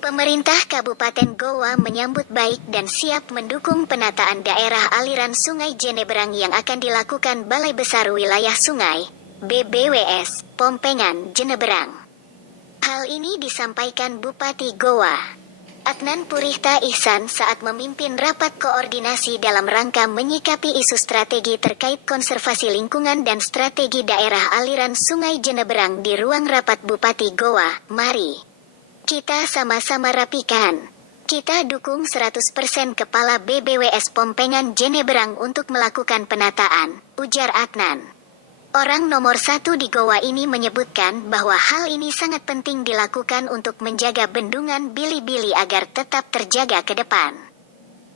Pemerintah Kabupaten Goa menyambut baik dan siap mendukung penataan daerah aliran Sungai Jeneberang yang akan dilakukan Balai Besar Wilayah Sungai, BBWS, Pompengan, Jeneberang. Hal ini disampaikan Bupati Goa, Adnan Purihta Ihsan saat memimpin rapat koordinasi dalam rangka menyikapi isu strategi terkait konservasi lingkungan dan strategi daerah aliran Sungai Jeneberang di ruang rapat Bupati Goa. Mari kita sama-sama rapikan. Kita dukung 100% Kepala BBWS Pompengan Jeneberang untuk melakukan penataan, ujar Adnan. Orang nomor 1 di Goa ini menyebutkan bahwa hal ini sangat penting dilakukan untuk menjaga bendungan Bili-Bili agar tetap terjaga ke depan.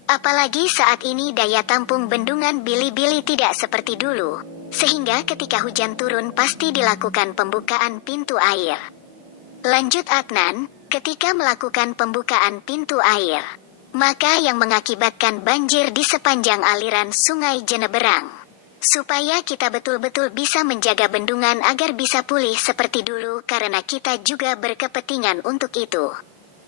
Apalagi saat ini daya tampung bendungan Bili-Bili tidak seperti dulu, sehingga ketika hujan turun pasti dilakukan pembukaan pintu air. Lanjut Adnan, ketika melakukan pembukaan pintu air, maka yang mengakibatkan banjir di sepanjang aliran Sungai Jeneberang. Supaya kita betul-betul bisa menjaga bendungan agar bisa pulih seperti dulu karena kita juga berkepentingan untuk itu.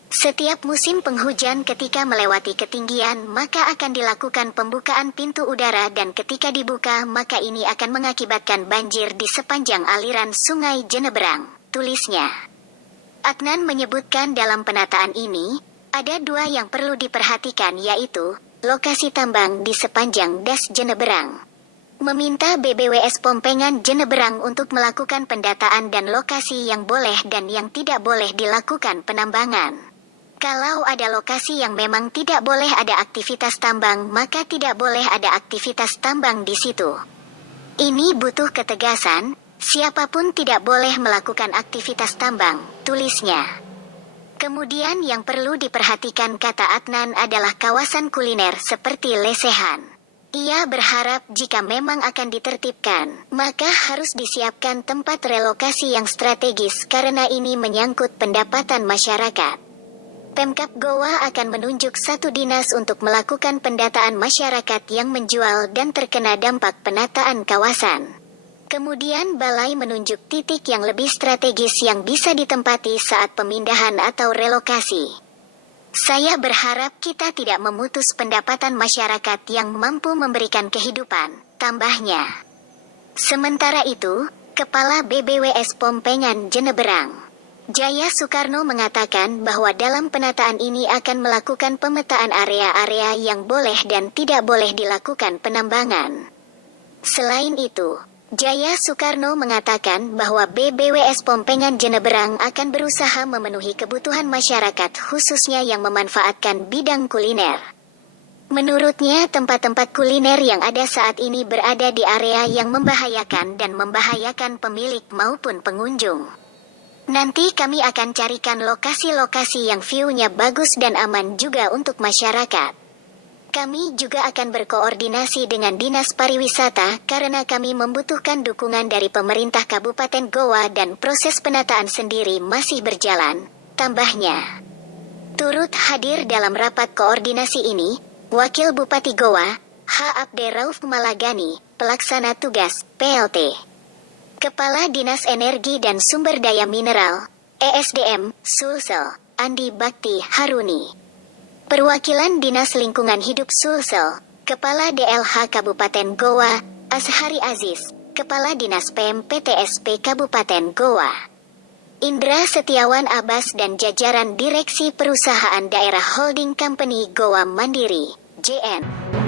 Setiap musim penghujan ketika melewati ketinggian maka akan dilakukan pembukaan pintu udara dan ketika dibuka maka ini akan mengakibatkan banjir di sepanjang aliran Sungai Jeneberang, tulisnya. Adnan menyebutkan dalam penataan ini, ada 2 yang perlu diperhatikan yaitu, lokasi tambang di sepanjang Das Jeneberang. Meminta BBWS Pompengan Jeneberang untuk melakukan pendataan dan lokasi yang boleh dan yang tidak boleh dilakukan penambangan. Kalau ada lokasi yang memang tidak boleh ada aktivitas tambang, maka tidak boleh ada aktivitas tambang di situ. Ini butuh ketegasan, siapapun tidak boleh melakukan aktivitas tambang, tulisnya. Kemudian yang perlu diperhatikan kata Adnan adalah kawasan kuliner seperti lesehan. Ia berharap jika memang akan ditertibkan, maka harus disiapkan tempat relokasi yang strategis karena ini menyangkut pendapatan masyarakat. Pemkab Goa akan menunjuk 1 dinas untuk melakukan pendataan masyarakat yang menjual dan terkena dampak penataan kawasan. Kemudian balai menunjuk titik yang lebih strategis yang bisa ditempati saat pemindahan atau relokasi. Saya berharap kita tidak memutus pendapatan masyarakat yang mampu memberikan kehidupan, tambahnya. Sementara itu, Kepala BBWS Pompengan Jeneberang, Jaya Soekarno mengatakan bahwa dalam penataan ini akan melakukan pemetaan area-area yang boleh dan tidak boleh dilakukan penambangan. Selain itu, Jaya Soekarno mengatakan bahwa BBWS Pompengan Jeneberang akan berusaha memenuhi kebutuhan masyarakat khususnya yang memanfaatkan bidang kuliner. Menurutnya tempat-tempat kuliner yang ada saat ini berada di area yang membahayakan dan membahayakan pemilik maupun pengunjung. Nanti kami akan carikan lokasi-lokasi yang view-nya bagus dan aman juga untuk masyarakat. Kami juga akan berkoordinasi dengan Dinas Pariwisata karena kami membutuhkan dukungan dari pemerintah Kabupaten Goa dan proses penataan sendiri masih berjalan, tambahnya. Turut hadir dalam rapat koordinasi ini, Wakil Bupati Goa, H. Abde Rauf Malagani, Pelaksana Tugas, PLT. Kepala Dinas Energi dan Sumber Daya Mineral, ESDM, Sulsel, Andi Bakti Haruni. Perwakilan Dinas Lingkungan Hidup Sulsel, Kepala DLH Kabupaten Goa, Azhari Aziz, Kepala Dinas PMPTSP Kabupaten Goa. Indra Setiawan Abbas dan jajaran Direksi Perusahaan Daerah Holding Company Goa Mandiri, JN.